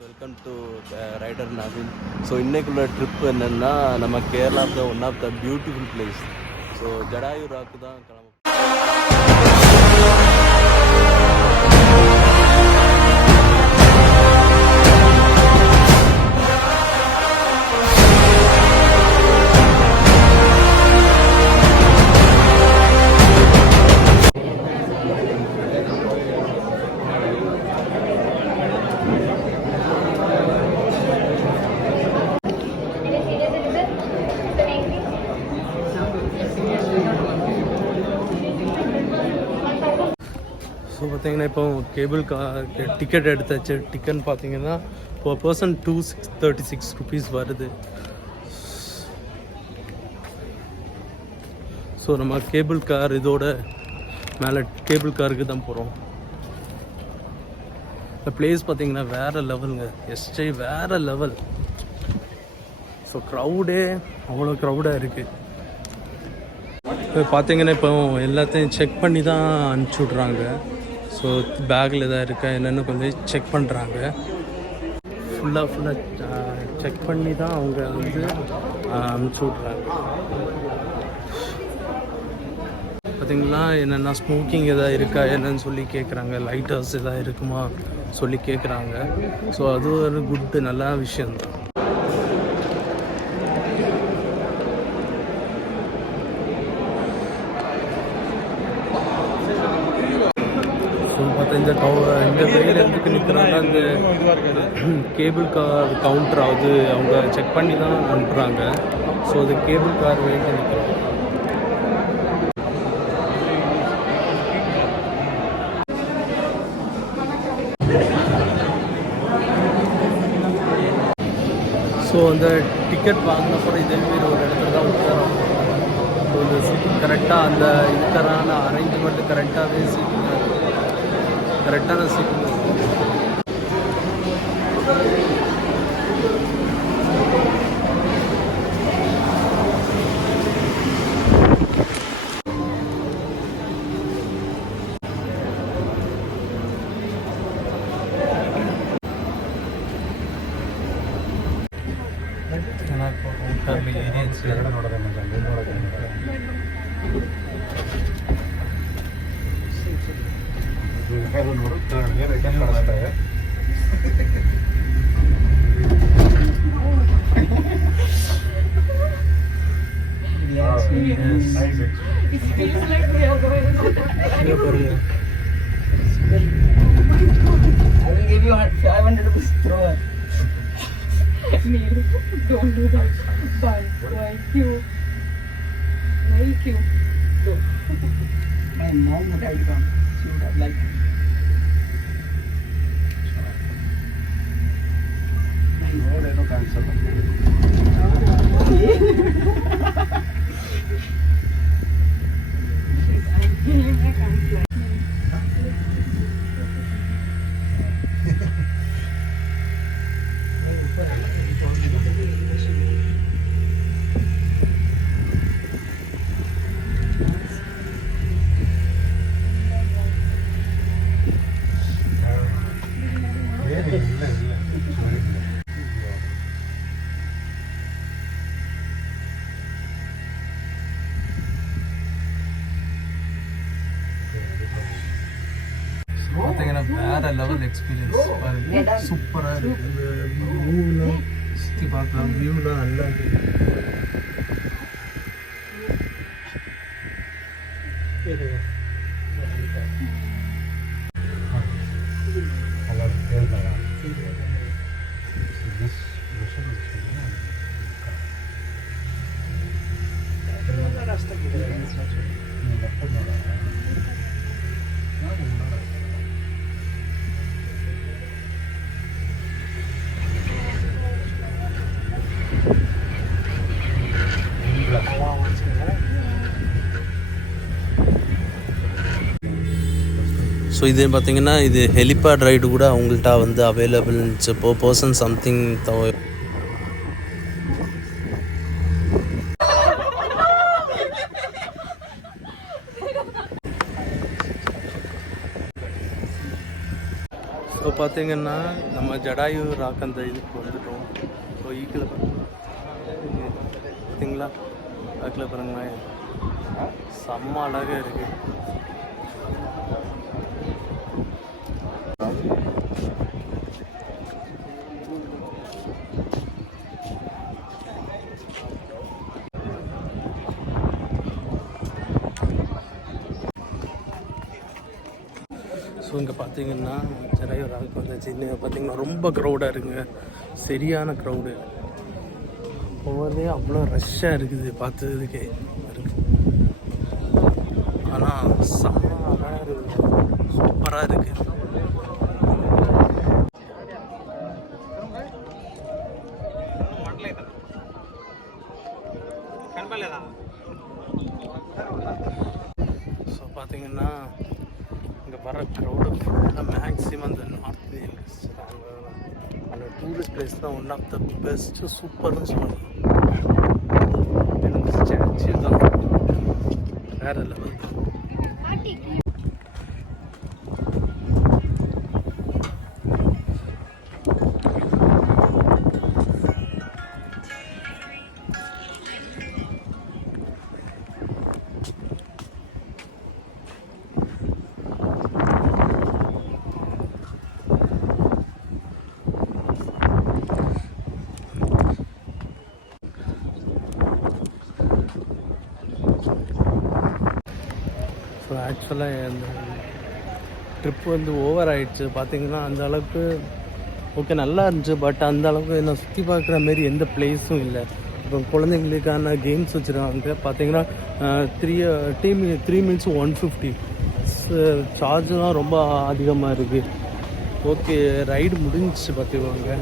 Welcome to rider Naveen. So இன்றைக்குள்ள trip என்னென்னா நம்ம கேரளாவில் one of the beautiful place. So Jatayu rock தான் கிளம்ப. ஸோ பார்த்தீங்கன்னா இப்போ கேபிள் டிக்கெட் எடுத்தாச்சு. டிக்கெட் பார்த்தீங்கன்னா per person 236 rupees வருது. ஸோ நம்ம கேபிள் கார் இதோட மேலே கேபிள் காருக்கு தான் போகிறோம். இந்த பிளேஸ் பார்த்தீங்கன்னா வேறு லெவலுங்க. எஸ்டே வேறு லெவல். ஸோ க்ரௌடே அவ்வளோ க்ரௌடாக இருக்குது. இப்போ பார்த்தீங்கன்னா இப்போ எல்லாத்தையும் செக் பண்ணி தான் அனுப்பிச்சி விட்றாங்க. ஸோ பேக்கில் எதாவது இருக்கா என்னென்னு கொஞ்சம் செக் பண்ணுறாங்க. ஃபுல்லாக செக் பண்ணி தான் அவங்க வந்து அனுப்பிச்சி விட்றாங்க. பார்த்திங்களா என்னென்னா ஸ்மோக்கிங் எதாவது இருக்கா என்னன்னு சொல்லி கேட்குறாங்க. லைட்டர்ஸ் எதாவது இருக்குமா சொல்லி கேட்குறாங்க. ஸோ அது ஒரு குட்டு நல்ல விஷயந்தான். இந்த வெயில் எதுக்கு நிற்கிறாங்க, அந்த கேபிள் கார் கவுண்டராவது அவங்க செக் பண்ணி தான் அனுப்புகிறாங்க. ஸோ அது கேபிள் கார் வெயிட்டு நிற்கிறோம். ஸோ அந்த டிக்கெட் வாங்கினப்போ இதே மாரி ஒரு இடத்துல தான் உட்காரோம். ஸோ இந்த சீட்டு கரெக்டாக அந்த இதுக்கான அரேஞ்ச்மெண்ட்டு கரெக்டாகவே கரெக்டான சீட்டு. It feels like we are going to I will give you 500 rupees throw. Neil, don't do that. Bye. Thank you. Thank you. Go. My mom would have come. She would have liked it. No, they don't cancel. பார்த்தீங்கன்னா வேற level experience பாருங்க. சூப்பராக இருக்குது. வியூலாம் சுற்றி பார்க்கலாம். வியூலாம் நல்லா இருக்குது. ஸோ இது பார்த்தீங்கன்னா இது ஹெலிபேட் ரைடு கூட அவங்கள்ட்ட வந்து அவைலபிள் இருந்துச்சு. இப்போ பர்சன் சம்திங் பார்த்தீங்கன்னா நம்ம ஜடாயு ராக் அந்த இதுக்கு வந்துட்டோம். ஸோ ஈக்கில் பார்த்தீங்களா, ராக்கில் பாருங்களேன், செம்ம அழகாக இருக்குது. ஸோ இங்கே பார்த்தீங்கன்னா ஜடாயு ராக் வந்தாச்சு. இன்னும் பார்த்தீங்கன்னா ரொம்ப க்ரௌடாக இருக்குங்க, சரியான க்ரௌடு. போகிறதே அவ்வளோ ரஷ்ஷாக இருக்குது பார்த்ததுக்கே இருக்குது. ஆனால் செம்ம சூப்பராக இருக்குது. ஸோ பார்த்தீங்கன்னா இங்கே வர க்ரௌடு ஃபுல்லாக மேக்ஸிமம் அந்த நார்த் இந்தியன்ஸ், அந்த டூரிஸ்ட் பிளேஸ் தான் ஒன் ஆஃப் த பெஸ்ட்டு, சூப்பர்னு சொல்லலாம். எனக்கு ஸ்டாச்சு தான் வேறு லெவல். ஸோ ஆக்சுவலாக அந்த ட்ரிப் வந்து ஓவர் ஆகிடுச்சு. பார்த்திங்கன்னா அந்த அளவுக்கு ஓகே நல்லா இருந்துச்சு, பட் அந்த அளவுக்கு நான் சுற்றி பார்க்குற மாரி எந்த பிளேஸும் இல்லை. இப்போ குழந்தைங்களுக்கான கேம்ஸ் வச்சுருக்காங்க. பார்த்திங்கன்னா 3 minutes 150 சார்ஜுலாம் ரொம்ப அதிகமாக இருக்குது. ஓகே ரைடு முடிஞ்சிச்சு பார்த்துக்குவாங்க.